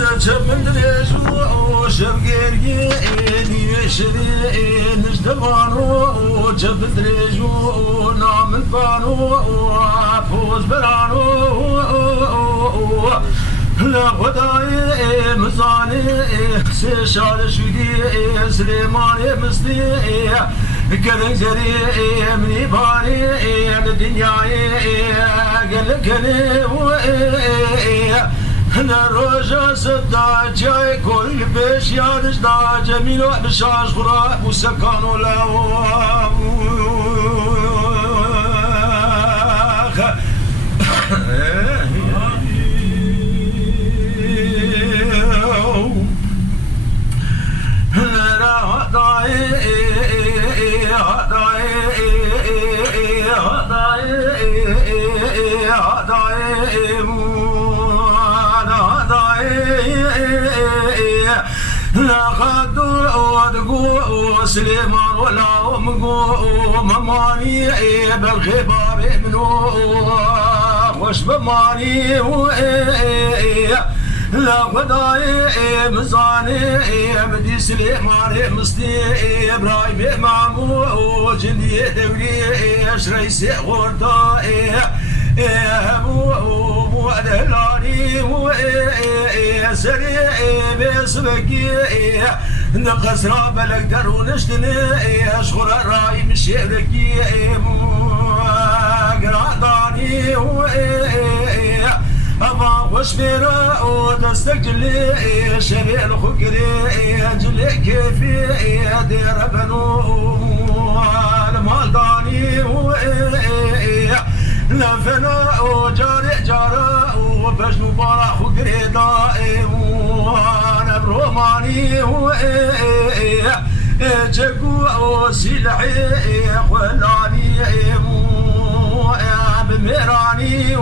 من دريجو شبقيري يشري نجدبانو جب دريجو نام البانو فوز برانو لا غداي مزاني سيشال شدي سليماني مصدي قلق زري مني باري الدنيا قلق نروجا سدا جاي كل بيش يادش دا جميل بشاش غراب وسكان ولا لا خدوا ودقوا سليمان ولا أمقوا مماني بالخباب منو خوش بماني لا خداي مزاني مدي سليمان مصدي إبراهيم مامو جندي دولي شريسي غورتا مو أدلاني سري بسبكي نقصنا بلك درون اشتني اشغل الرأي مشيركي قراداني أما وش بيرا ودستقلي شري الخقري جلي كيفي دير بنو المالداني لفنا وجاري جارا وبجنو بارا خقري دائم وانا بروماني جقو سلحي خلاني بميراني